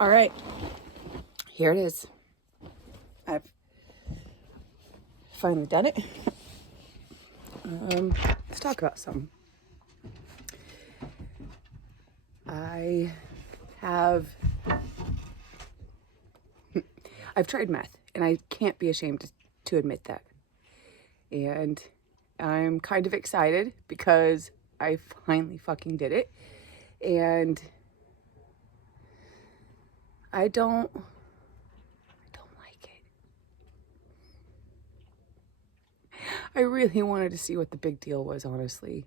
All right, here it is. I've finally done it. Let's talk about something. I've tried meth, and I can't be ashamed to admit that. And I'm kind of excited because I finally fucking did it. And I don't like it. I really wanted to see what the big deal was, honestly.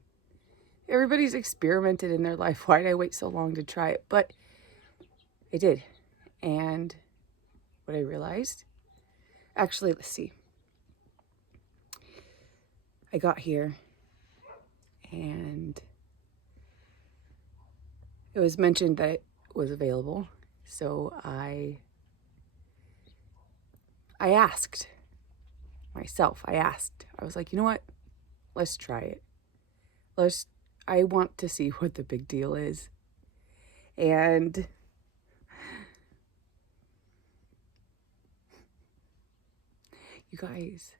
Everybody's experimented in their life. Why did I wait so long to try it? But I did. And what I realized, actually, let's see. I got here and it was mentioned that it was available. So I asked myself, I was like, you know what? Let's try it. I want to see what the big deal is. And you guys,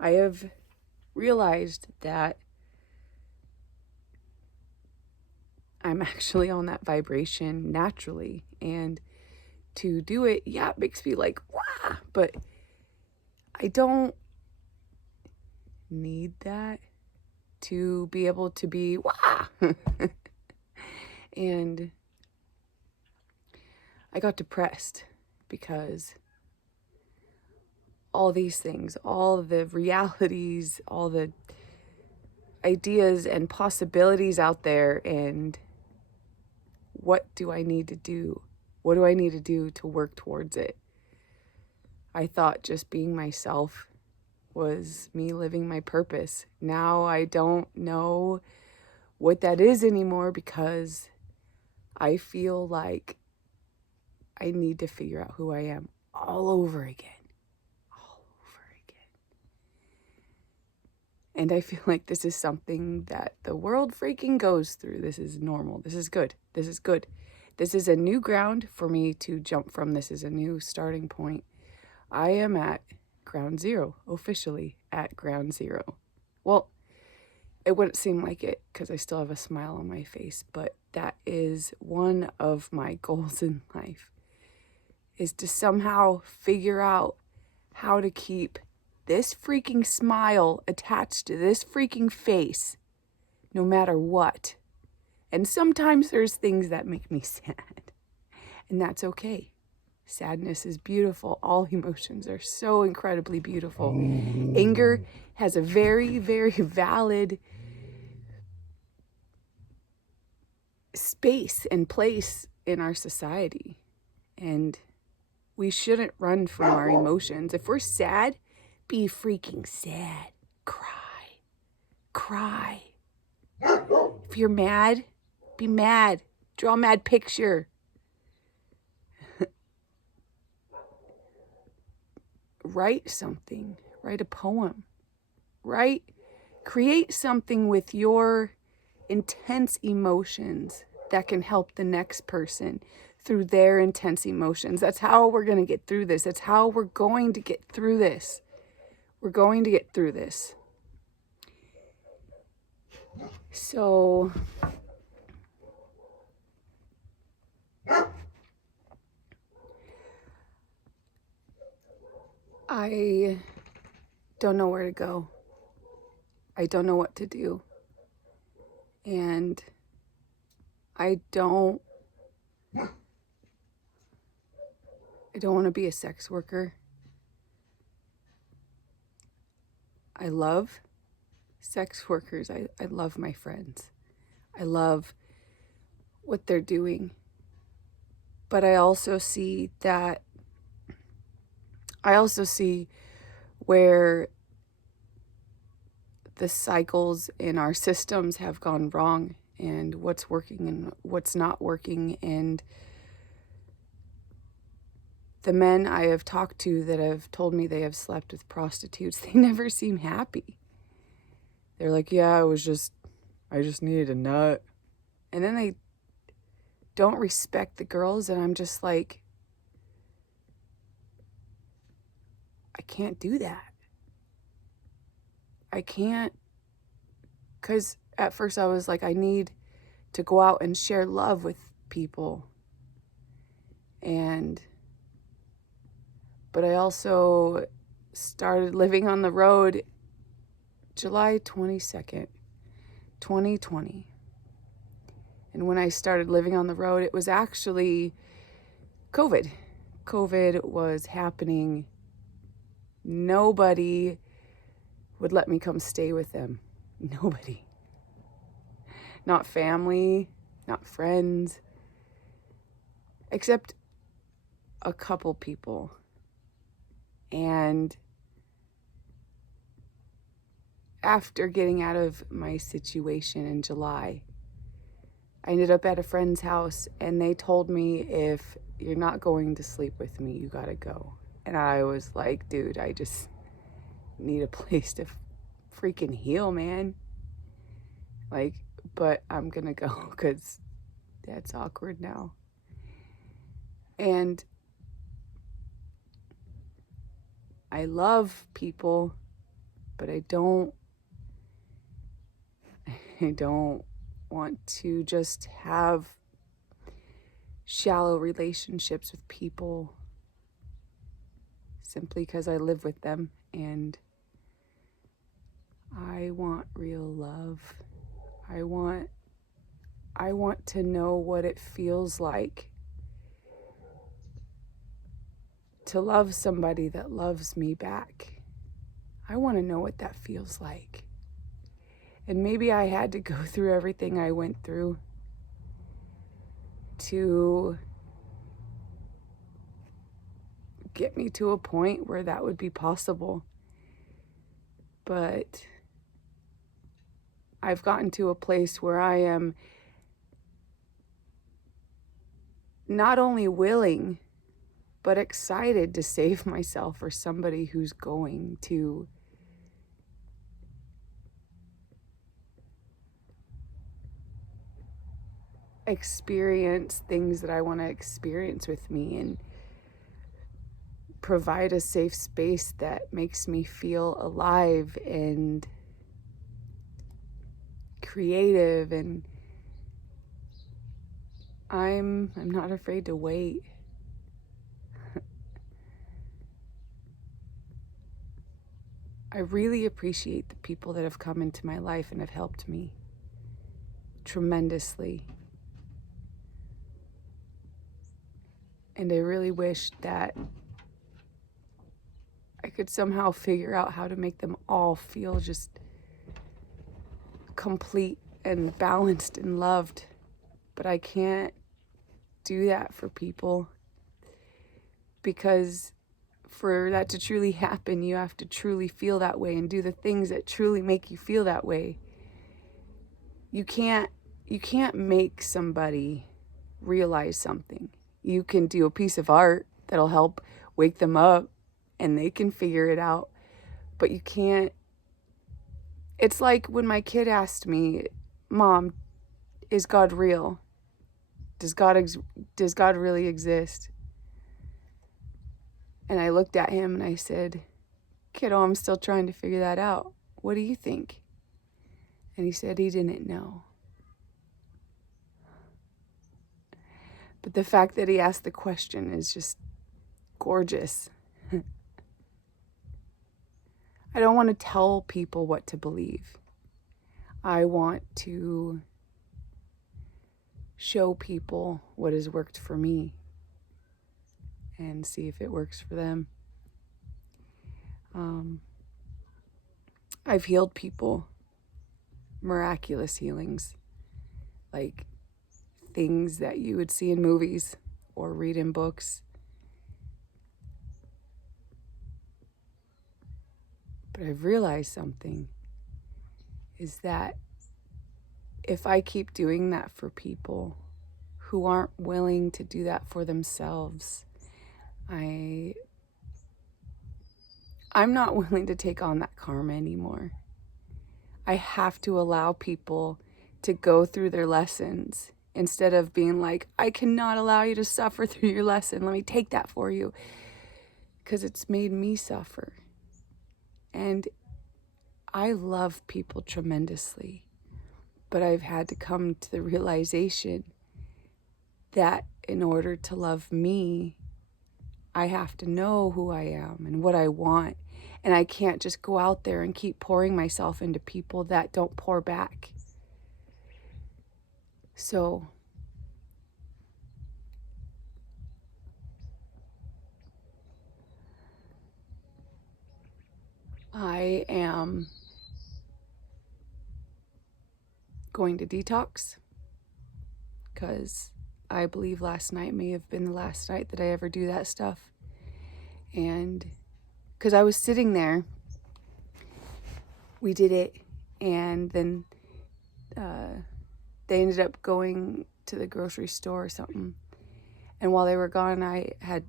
I have realized that I'm actually on that vibration naturally. And to do it, yeah, it makes me like, wah, but I don't need that to be able to be, wah. And I got depressed because all these things, all the realities, all the ideas and possibilities out there, and what do I need to do? What do I need to do to work towards it? I thought just being myself was me living my purpose. Now I don't know what that is anymore because I feel like I need to figure out who I am all over again. And I feel like this is something that the world freaking goes through. This is normal. This is good. This is good. This is a new ground for me to jump from. This is a new starting point. I am at ground zero, officially at ground zero. Well, it wouldn't seem like it because I still have a smile on my face, but that is one of my goals in life, is to somehow figure out how to keep this freaking smile attached to this freaking face, no matter what. And sometimes there's things that make me sad, and that's okay. Sadness is beautiful. All emotions are so incredibly beautiful. Anger has a very, very valid space and place in our society. And we shouldn't run from our emotions. If we're sad, be freaking sad. Cry. Cry. If you're mad, be mad. Draw a mad picture. Write something. Write a poem. Create something with your intense emotions that can help the next person through their intense emotions. That's how we're going to get through this. That's how we're going to get through this. We're going to get through this. So I don't know where to go. I don't know what to do. And I don't want to be a sex worker. I love sex workers. I love my friends. I love what they're doing. But I also see where the cycles in our systems have gone wrong, and what's working and what's not working. And the men I have talked to that have told me they have slept with prostitutes, they never seem happy. They're like, yeah, I just needed a nut. And then don't respect the girls, and I'm just like, I can't do that. I can't, because at first I was like, I need to go out and share love with people. But I also started living on the road July 22nd, 2020. And when I started living on the road, it was actually COVID. COVID was happening. Nobody would let me come stay with them. Nobody. Not family, not friends, except a couple people. And after getting out of my situation in July, I ended up at a friend's house, and they told me, if you're not going to sleep with me, you gotta go. And I was like, dude, I just need a place to freaking heal, man. Like, but I'm gonna go because that's awkward now. And I love people, but I don't want to just have shallow relationships with people simply because I live with them, and I want real love. I want to know what it feels like to love somebody that loves me back. I want to know what that feels like. And maybe I had to go through everything I went through to get me to a point where that would be possible. But I've gotten to a place where I am not only willing, but excited to save myself for somebody who's going to experience things that I want to experience with me, and provide a safe space that makes me feel alive and creative. And I'm not afraid to wait. I really appreciate the people that have come into my life and have helped me tremendously. And I really wish that I could somehow figure out how to make them all feel just complete and balanced and loved. But I can't do that for people, because for that to truly happen, you have to truly feel that way and do the things that truly make you feel that way. You can't make somebody realize something. You can do a piece of art that'll help wake them up and they can figure it out, but you can't. It's like when my kid asked me, Mom, is God real? Does God really exist? And I looked at him and I said, kiddo, I'm still trying to figure that out. What do you think? And he said he didn't know. But the fact that he asked the question is just gorgeous. I don't want to tell people what to believe. I want to show people what has worked for me and see if it works for them. I've healed people, miraculous healings, like things that you would see in movies or read in books. But I've realized something, is that if I keep doing that for people who aren't willing to do that for themselves, I'm not willing to take on that karma anymore. I have to allow people to go through their lessons instead of being like, I cannot allow you to suffer through your lesson. Let me take that for you. Because it's made me suffer. And I love people tremendously. But I've had to come to the realization that in order to love me, I have to know who I am and what I want. And I can't just go out there and keep pouring myself into people that don't pour back. So I am going to detox because I believe last night may have been the last night that I ever do that stuff. And because I was sitting there, we did it, and then they ended up going to the grocery store or something. And while they were gone, I had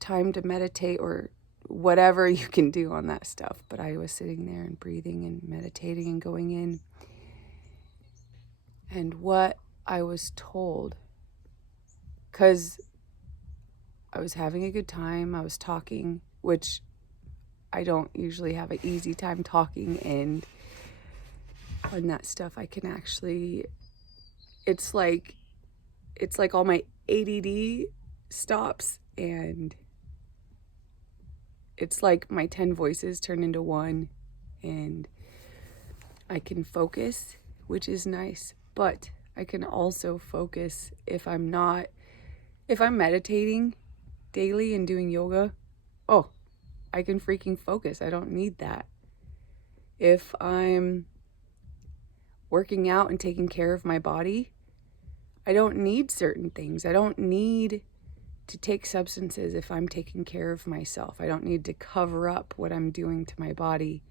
time to meditate or whatever you can do on that stuff. But I was sitting there and breathing and meditating and going in. And what I was told, because I was having a good time, I was talking, which I don't usually have an easy time talking, and on that stuff I can actually, it's like all my ADD stops, and it's like my 10 voices turn into one, and I can focus, which is nice. But I can also focus if I'm meditating daily and doing yoga. Oh, I can freaking focus. I don't need that. If I'm working out and taking care of my body, I don't need certain things. I don't need to take substances if I'm taking care of myself. I don't need to cover up what I'm doing to my body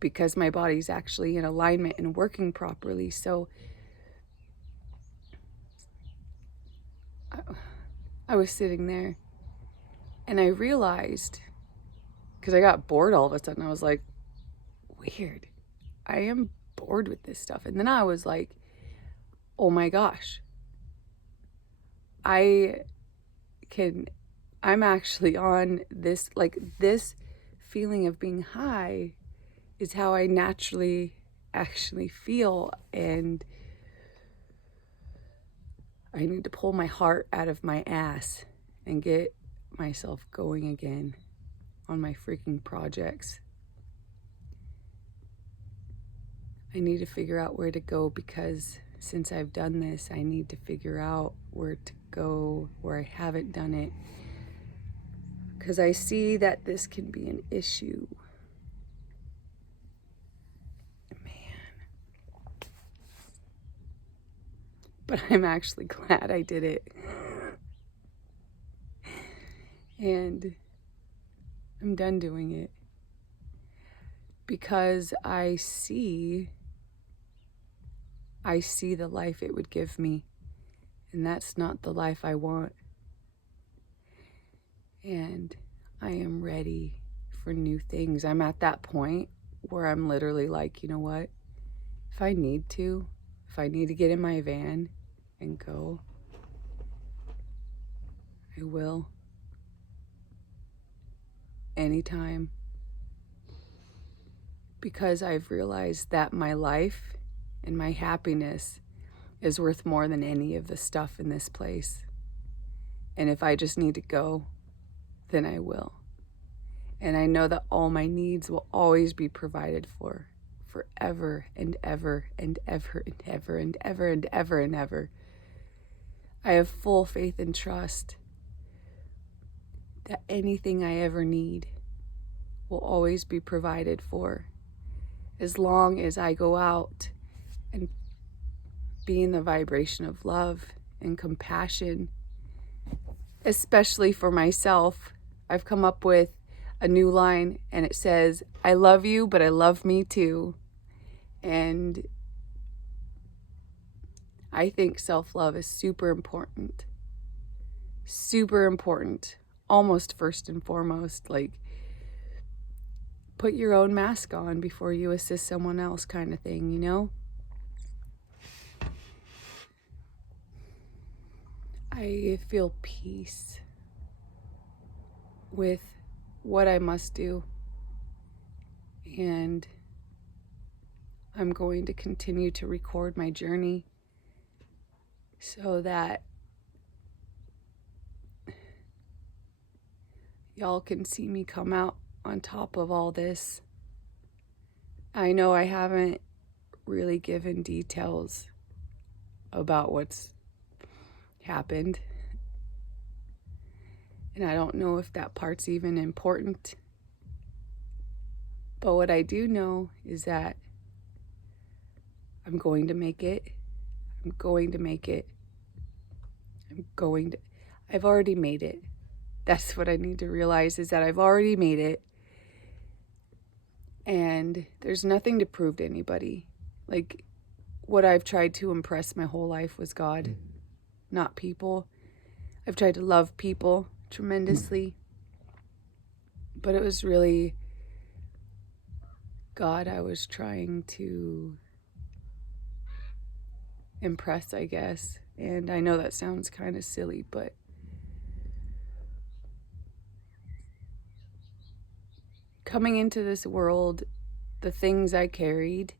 because my body's actually in alignment and working properly. So I was sitting there and I realized, because I got bored all of a sudden, I was like, weird. I am bored with this stuff. And then I was like, oh my gosh. I'm actually on this, like this feeling of being high is how I naturally actually feel. And I need to pull my heart out of my ass and get myself going again on my freaking projects. I need to figure out where to go, because since I've done this, I need to figure out where to go where I haven't done it. Because I see that this can be an issue. Man. But I'm actually glad I did it. And I'm done doing it. Because I see the life it would give me. And that's not the life I want. And I am ready for new things. I'm at that point where I'm literally like, you know what? If I need to get in my van and go, I will. Anytime. Because I've realized that my life and my happiness is worth more than any of the stuff in this place. And if I just need to go, then I will. And I know that all my needs will always be provided for, forever and ever and ever and ever and ever and ever and ever. I have full faith and trust that anything I ever need will always be provided for, as long as I go out and be in the vibration of love and compassion, especially for myself. I've come up with a new line, and it says, I love you, but I love me too. And I think self-love is super important. Super important. Almost first and foremost. Like, put your own mask on before you assist someone else, kind of thing, you know? I feel peace with what I must do, and I'm going to continue to record my journey so that y'all can see me come out on top of all this. I know I haven't really given details about what's happened, and I don't know if that part's even important. But what I do know is that I'm going to make it. I'm going to make it. I've already made it. That's what I need to realize, is that I've already made it. And there's nothing to prove to anybody. Like, what I've tried to impress my whole life was God, not people. I've tried to love people tremendously, but it was really God I was trying to impress, I guess. And I know that sounds kind of silly, but coming into this world, the things I carried,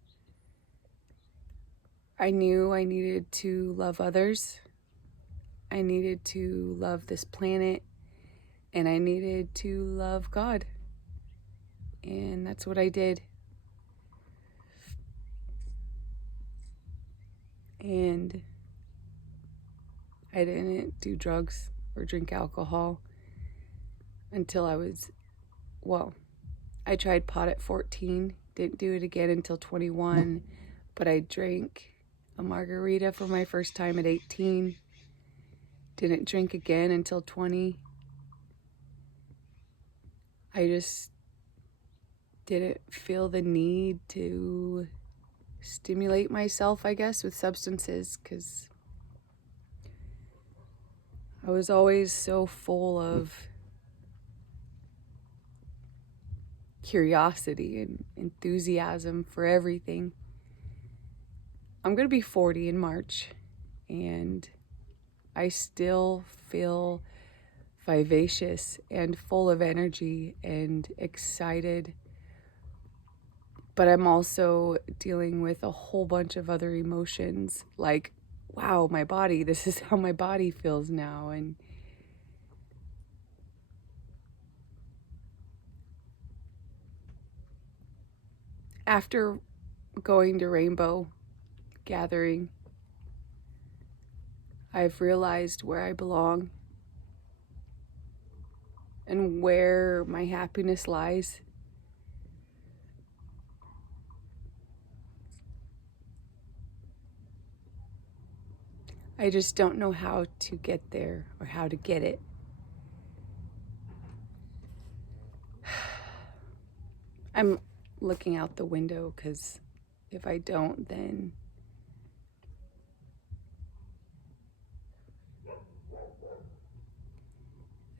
I knew I needed to love others. I needed to love this planet, and I needed to love God. And that's what I did. And I didn't do drugs or drink alcohol until I tried pot at 14, didn't do it again until 21, but I drank a margarita for my first time at 18, didn't drink again until 20. I just didn't feel the need to stimulate myself, I guess, with substances, because I was always so full of curiosity and enthusiasm for everything. I'm going to be 40 in March, and I still feel vivacious and full of energy and excited. But I'm also dealing with a whole bunch of other emotions, like, wow, my body, this is how my body feels now. And after going to Rainbow Gathering, I've realized where I belong and where my happiness lies. I just don't know how to get there or how to get it. I'm looking out the window because if I don't, then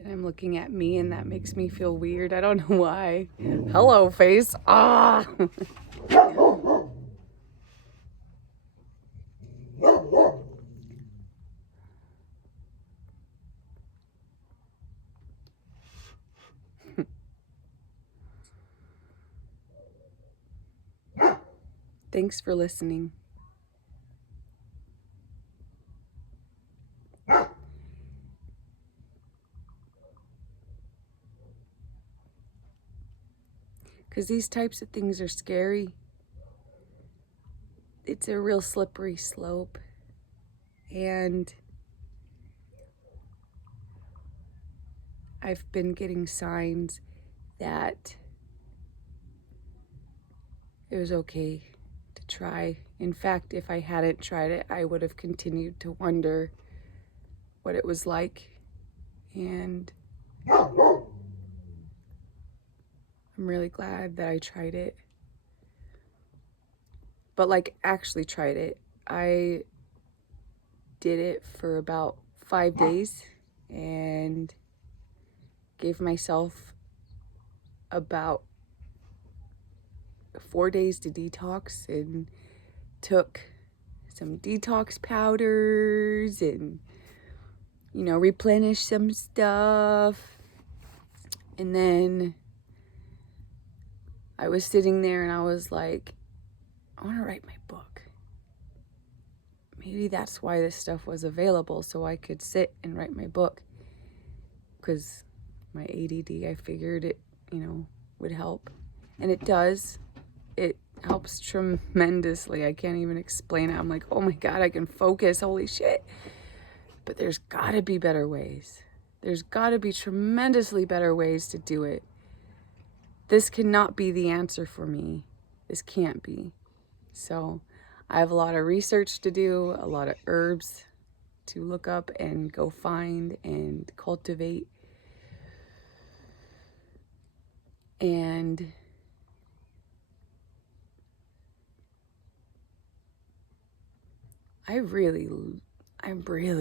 I'm looking at me, and that makes me feel weird. I don't know why. Hello, face. Ah! Thanks for listening. Because these types of things are scary. It's a real slippery slope. And I've been getting signs that it was okay to try. In fact, if I hadn't tried it, I would have continued to wonder what it was like. And I'm really glad that I tried it. But like, actually tried it. I did it for about 5 days and gave myself about 4 days to detox, and took some detox powders and replenish some stuff. And then I was sitting there and I was like, I want to write my book. Maybe that's why this stuff was available, so I could sit and write my book. Because my ADD, I figured it, would help. And it does. It helps tremendously. I can't even explain it. I'm like, oh my God, I can focus. Holy shit. But there's got to be better ways. There's got to be tremendously better ways to do it. This cannot be the answer for me. This can't be. So I have a lot of research to do, a lot of herbs to look up and go find and cultivate. And I really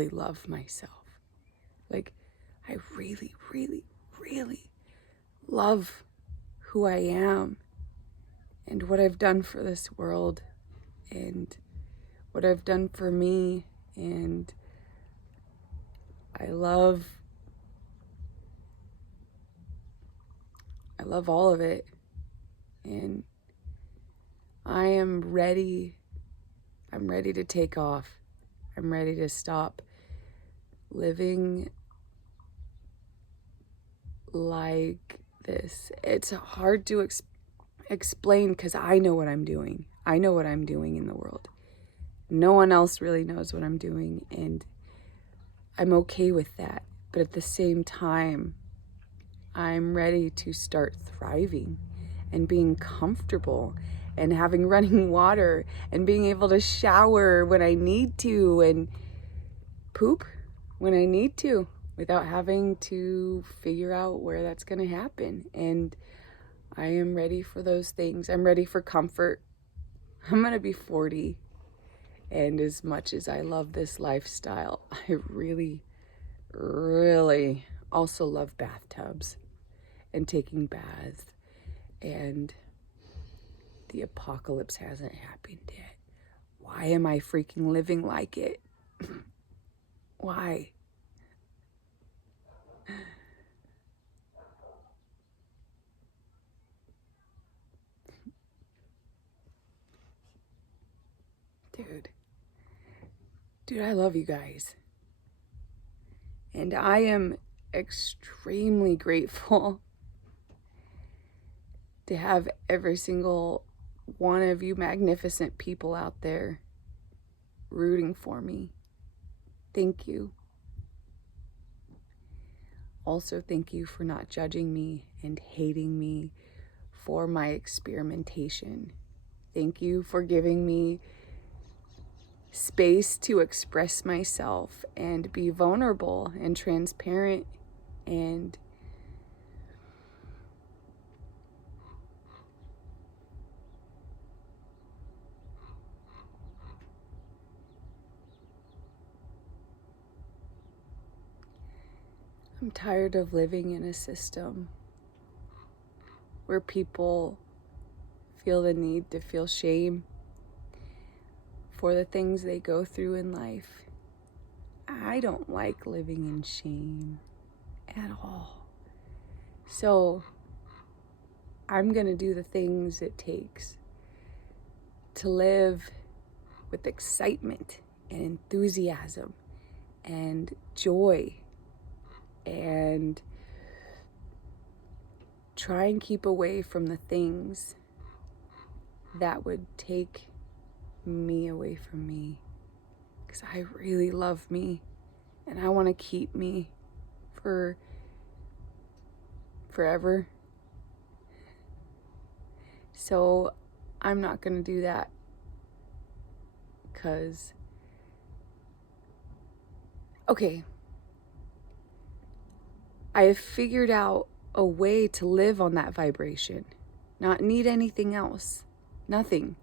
love myself. Like, I really, really, really love who I am and what I've done for this world and what I've done for me. And I love all of it. And I am ready. I'm ready to take off. I'm ready to stop living like this. It's hard to explain because I know what I'm doing. I know what I'm doing in the world. No one else really knows what I'm doing, and I'm okay with that. But at the same time, I'm ready to start thriving and being comfortable and having running water and being able to shower when I need to and poop when I need to without having to figure out where that's going to happen. And I am ready for those things. I'm ready for comfort. I'm going to be 40. And as much as I love this lifestyle, I really, really also love bathtubs and taking baths. And the apocalypse hasn't happened yet. Why am I freaking living like it? Why? Dude, I love you guys. And I am extremely grateful to have every single one of you magnificent people out there rooting for me. Thank you. Also, thank you for not judging me and hating me for my experimentation. Thank you for giving me space to express myself and be vulnerable and transparent. And I'm tired of living in a system where people feel the need to feel shame for the things they go through in life. I don't like living in shame at all. So I'm going to do the things it takes to live with excitement and enthusiasm and joy, and try and keep away from the things that would take me away from me, because I really love me and I want to keep me for forever. So I'm not going to do that, because I have figured out a way to live on that vibration, not need anything else, nothing.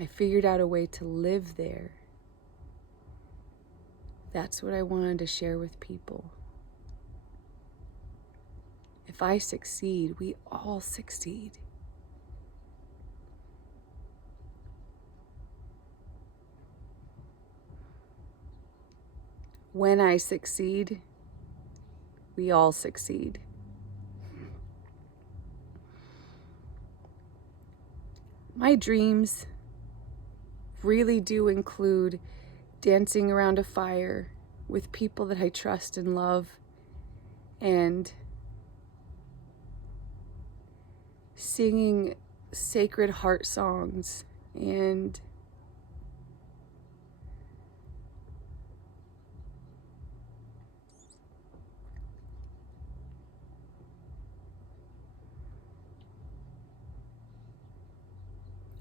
I figured out a way to live there. That's what I wanted to share with people. If I succeed, we all succeed. when I succeed, we all succeed. My dreams really do include dancing around a fire with people that I trust and love, and singing sacred heart songs, and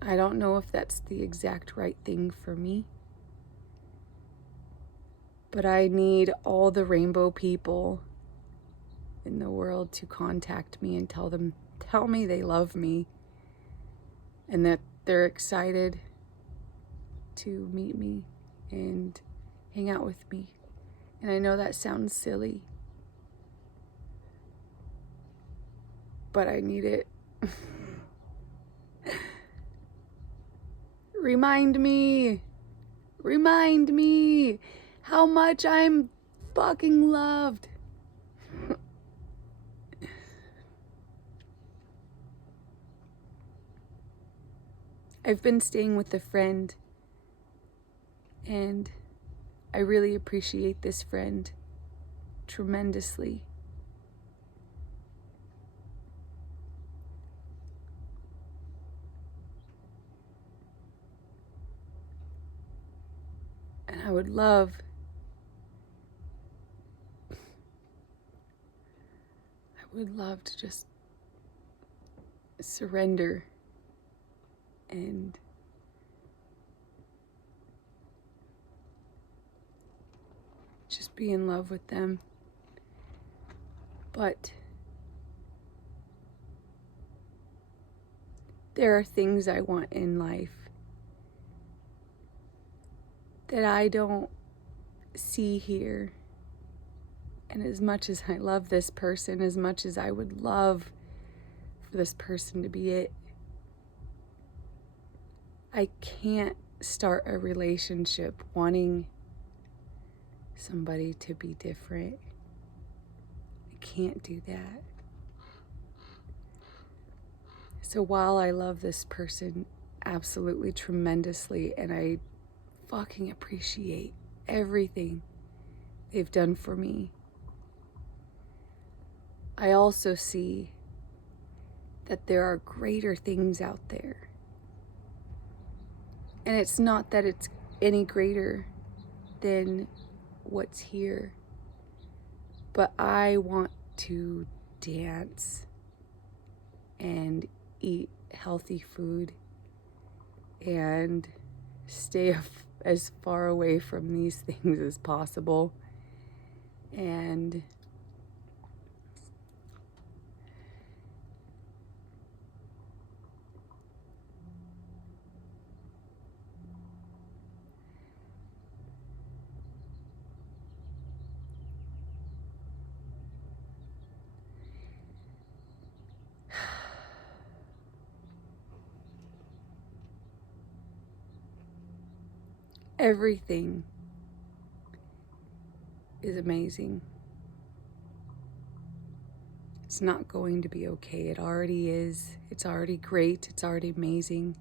I don't know if that's the exact right thing for me, but I need all the rainbow people in the world to contact me and tell me they love me and that they're excited to meet me and hang out with me. And I know that sounds silly, but I need it. Remind me how much I'm fucking loved. I've been staying with a friend, and I really appreciate this friend tremendously. And I would love to just surrender and just be in love with them. But there are things I want in life that I don't see here. And as much as I love this person, as much as I would love for this person to be it, I can't start a relationship wanting somebody to be different. I can't do that. So while I love this person absolutely tremendously, and I fucking appreciate everything they've done for me, I also see that there are greater things out there. And it's not that it's any greater than what's here, but I want to dance and eat healthy food and stay as far away from these things as possible. And everything is amazing. It's not going to be okay. It already is. It's already great. It's already amazing.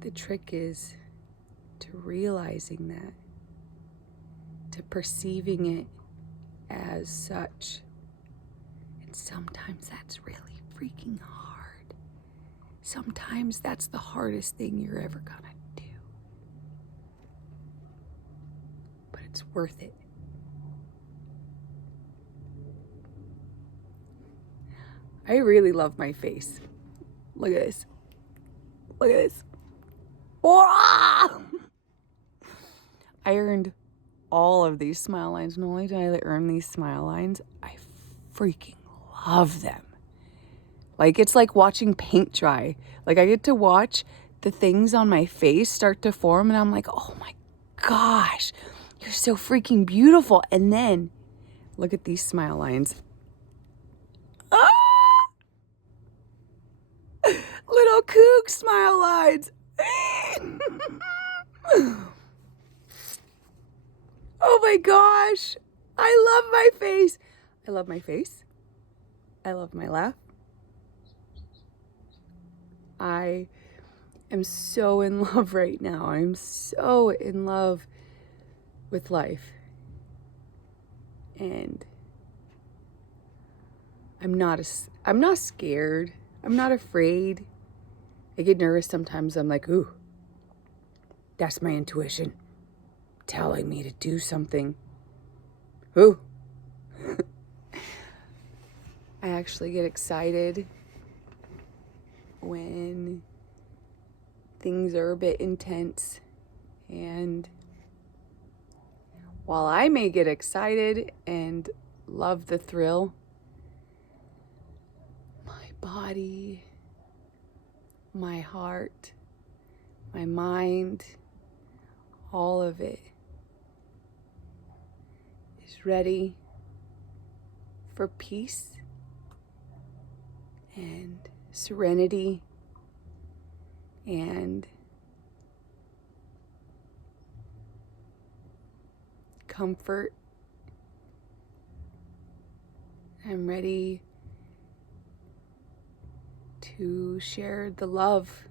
The trick is to realizing that, to perceiving it as such. And sometimes that's really freaking hard. Sometimes that's the hardest thing you're ever gonna do. But it's worth it. I really love my face. Look at this. Look at this. I earned all of these smile lines. Not only did I earn these smile lines, I freaking love them. Like, it's like watching paint dry. Like, I get to watch the things on my face start to form, and I'm like, oh my gosh, you're so freaking beautiful. And then look at these smile lines. Ah! Little kook smile lines. Oh my gosh. I love my face. I love my face. I love my laugh. I am so in love right now. I'm so in love with life. And I'm not scared. I'm not afraid. I get nervous sometimes. I'm like, ooh, that's my intuition telling me to do something. Ooh. I actually get excited when things are a bit intense. And while I may get excited and love the thrill, my body, my heart, my mind, all of it is ready for peace and serenity and comfort. I'm ready to share the love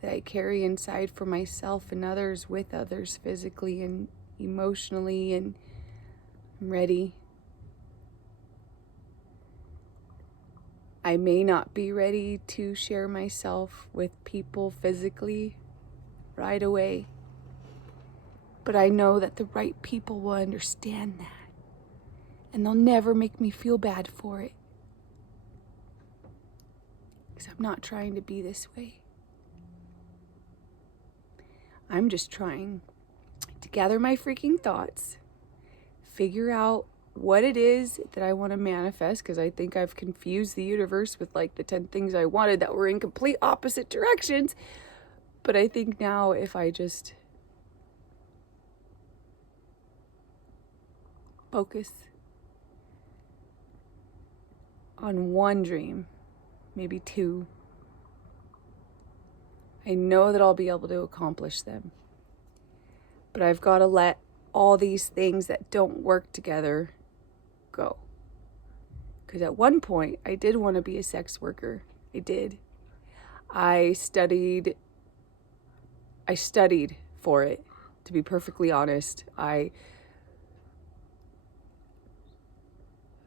that I carry inside for myself and others, with others, physically and emotionally, and I'm ready. I may not be ready to share myself with people physically right away, but I know that the right people will understand that, and they'll never make me feel bad for it, because I'm not trying to be this way. I'm just trying to gather my freaking thoughts, figure out what it is that I want to manifest, because I think I've confused the universe with like the 10 things I wanted that were in complete opposite directions. But I think now if I just focus on one dream, maybe two, I know that I'll be able to accomplish them. But I've got to let all these things that don't work together go. Because at one point, I did want to be a sex worker. I did. I studied for it, to be perfectly honest. I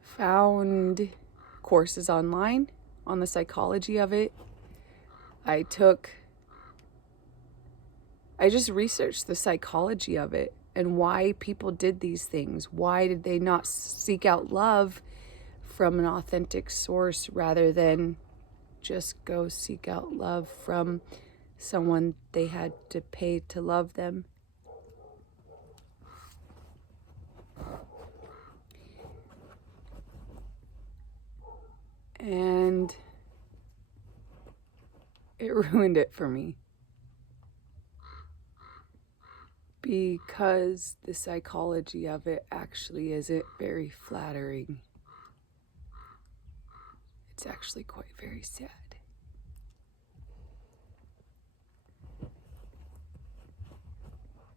found courses online on the psychology of it. I just researched the psychology of it and why people did these things. Why did they not seek out love from an authentic source rather than just go seek out love from someone they had to pay to love them? And it ruined it for me, because the psychology of it actually isn't very flattering. It's actually quite very sad.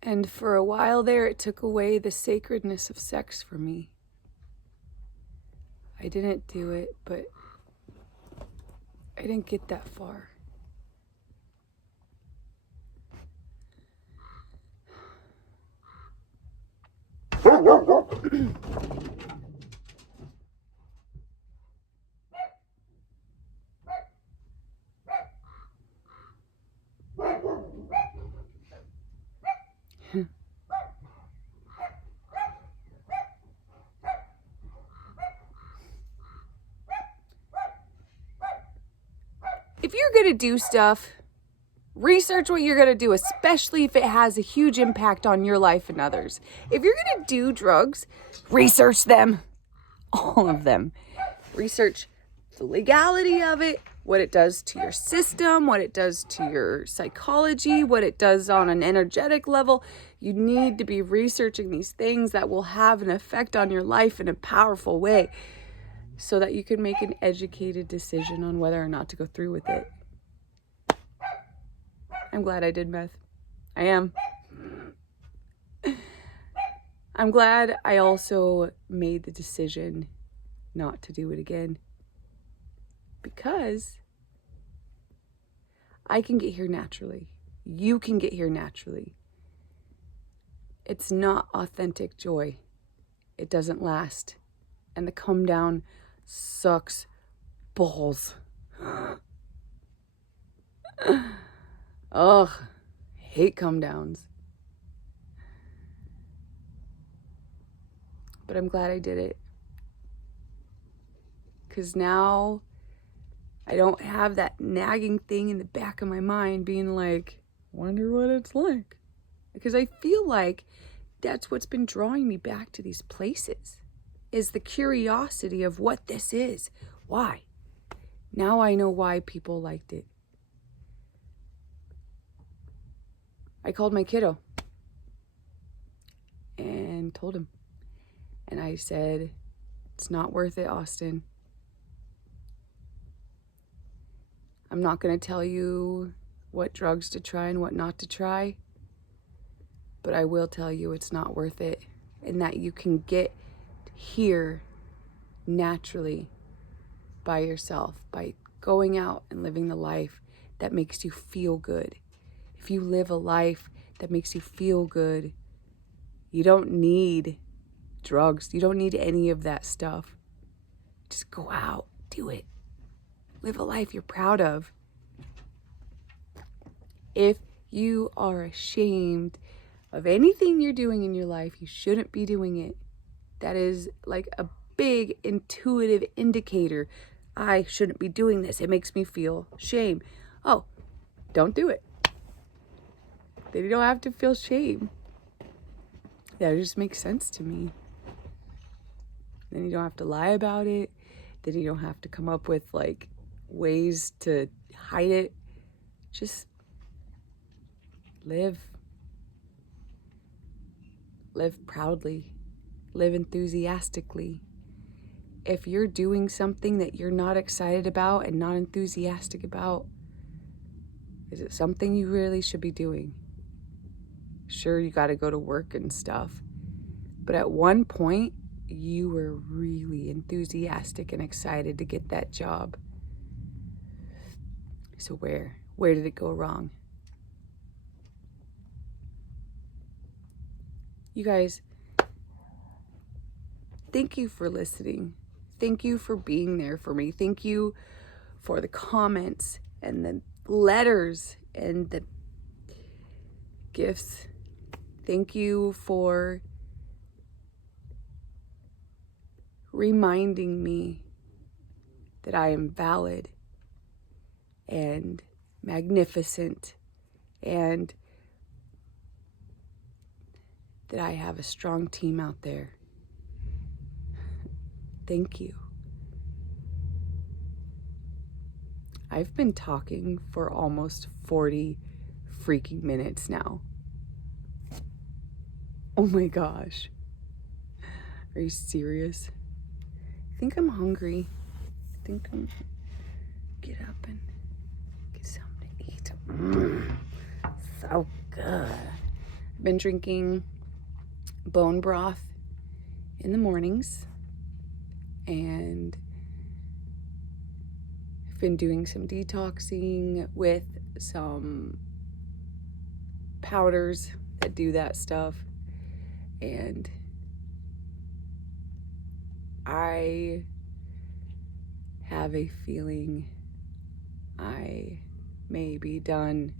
And for a while there, it took away the sacredness of sex for me. I didn't do it, but I didn't get that far. If you're gonna do stuff, research what you're gonna do, especially if it has a huge impact on your life and others. If you're gonna do drugs, research them. All of them. Research the legality of it, what it does to your system, what it does to your psychology, what it does on an energetic level. You need to be researching these things that will have an effect on your life in a powerful way, so that you can make an educated decision on whether or not to go through with it. I'm glad I did meth. I am. I'm glad I also made the decision not to do it again, because I can get here naturally. You can get here naturally. It's not authentic joy. It doesn't last. And the come down sucks balls. Ugh, hate come downs. But I'm glad I did it. Because now I don't have that nagging thing in the back of my mind being like, wonder what it's like. Because I feel like that's what's been drawing me back to these places, is the curiosity of what this is. Why? Now I know why people liked it. I called my kiddo and told him. And I said, it's not worth it, Austin. I'm not going to tell you what drugs to try and what not to try, but I will tell you it's not worth it, and that you can get here naturally by yourself, by going out and living the life that makes you feel good. If you live a life that makes you feel good, you don't need drugs. You don't need any of that stuff. Just go out, do it. Live a life you're proud of. If you are ashamed of anything you're doing in your life, you shouldn't be doing it. That is like a big intuitive indicator. I shouldn't be doing this. It makes me feel shame. Oh, don't do it. Then you don't have to feel shame. That just makes sense to me. Then you don't have to lie about it. Then you don't have to come up with like ways to hide it. Just live. Live proudly. Live enthusiastically. If you're doing something that you're not excited about and not enthusiastic about, is it something you really should be doing? Sure, you got to go to work and stuff, but at one point, you were really enthusiastic and excited to get that job. So where did it go wrong? You guys, thank you for listening. Thank you for being there for me. Thank you for the comments and the letters and the gifts. Thank you for reminding me that I am valid and magnificent, and that I have a strong team out there. Thank you. I've been talking for almost 40 freaking minutes now. Oh my gosh. Are you serious? I think I'm hungry. I think I'm get up and get something to eat. So good. I've been drinking bone broth in the mornings, and I've been doing some detoxing with some powders that do that stuff. And I have a feeling I may be done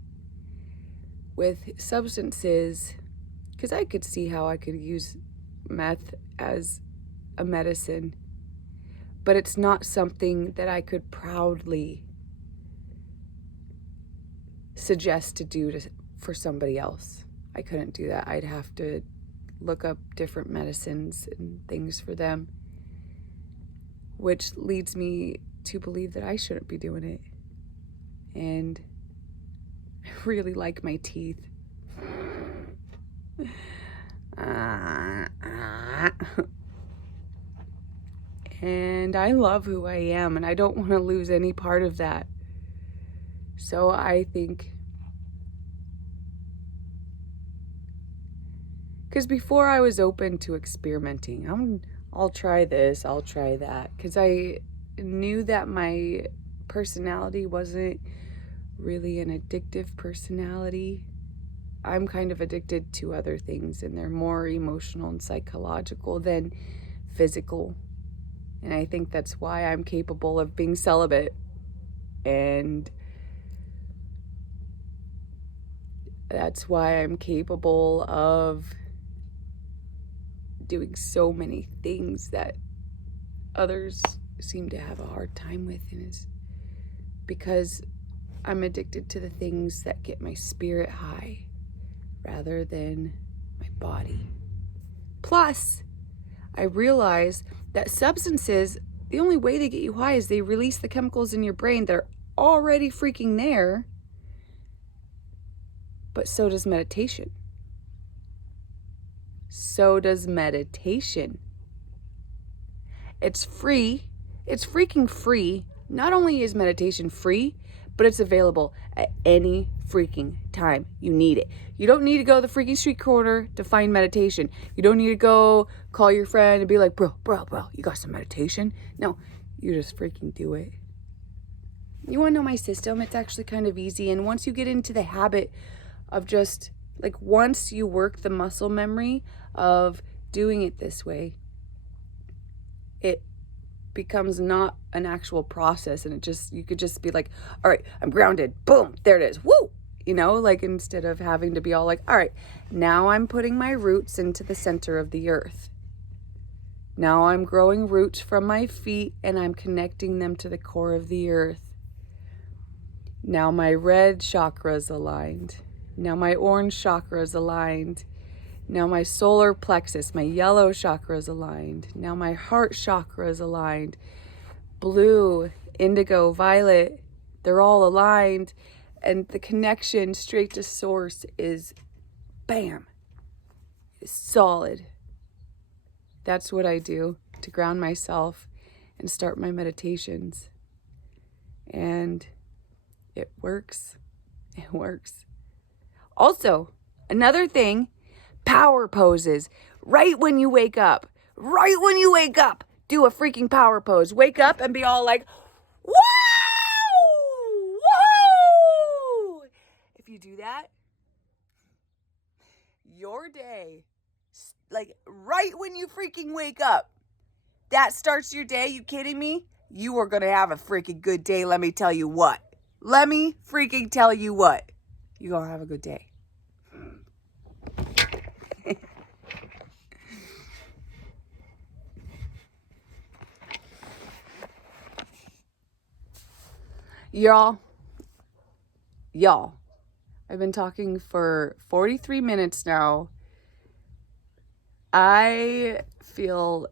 with substances, because I could see how I could use meth as a medicine, but it's not something that I could proudly suggest to do for somebody else. I couldn't do that. I'd have to look up different medicines and things for them, which leads me to believe that I shouldn't be doing it. And I really like my teeth. And I love who I am, and I don't want to lose any part of that. So I think Because before I was open to experimenting. I'll try this, I'll try that. Because I knew that my personality wasn't really an addictive personality. I'm kind of addicted to other things, and they're more emotional and psychological than physical. And I think that's why I'm capable of being celibate. And that's why I'm capable of doing so many things that others seem to have a hard time with. And it's because I'm addicted to the things that get my spirit high rather than my body. Plus, I realize that substances, the only way they get you high is they release the chemicals in your brain that are already freaking there. But so does meditation. So does meditation. It's free. It's freaking free. Not only is meditation free, but it's available at any freaking time you need it. You don't need to go to the freaking street corner to find meditation. You don't need to go call your friend and be like, bro, you got some meditation? No, you just freaking do it. You want to know my system? It's actually kind of easy. And once you get into the habit of just, like, once you work the muscle memory of doing it this way, it becomes not an actual process, and you could just be like, all right, I'm grounded, boom, there it is, woo, like, instead of having to be all like, all right, now I'm putting my roots into the center of the earth. Now I'm growing roots from my feet and I'm connecting them to the core of the earth. Now my red chakra is aligned. Now my orange chakra is aligned. Now my solar plexus, my yellow chakra is aligned. Now my heart chakra is aligned. Blue, indigo, violet, they're all aligned. And the connection straight to source is bam, is solid. That's what I do to ground myself and start my meditations. And it works. It works. Also, another thing, power poses. Right when you wake up, do a freaking power pose. Wake up and be all like, wow! Whoa! If you do that, your day, like right when you freaking wake up, that starts your day. You kidding me? You are going to have a freaking good day. Let me tell you what. You're going to have a good day. Y'all, I've been talking for 43 minutes now. I feel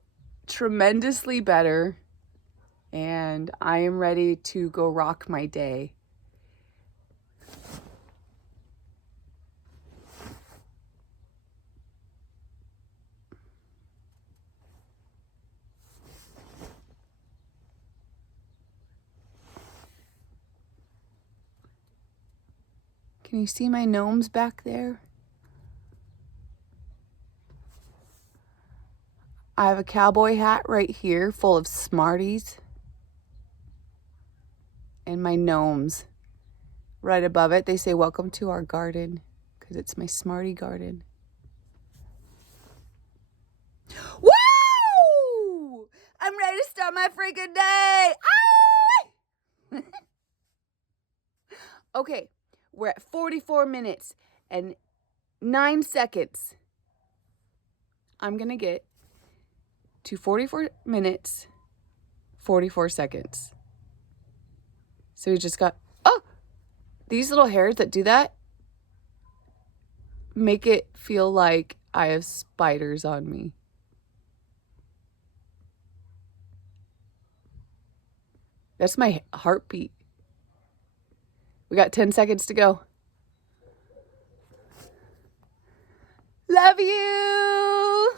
tremendously better, and I am ready to go rock my day. Can you see my gnomes back there? I have a cowboy hat right here full of Smarties. And my gnomes right above it. They say, welcome to our garden, because it's my Smartie garden. Woo! I'm ready to start my freaking day. Ah! Okay, we're at 44 minutes and 9 seconds. I'm going to get to 44 minutes, 44 seconds. So we just got, these little hairs that do that make it feel like I have spiders on me. That's my heartbeat. We got 10 seconds to go. Love you.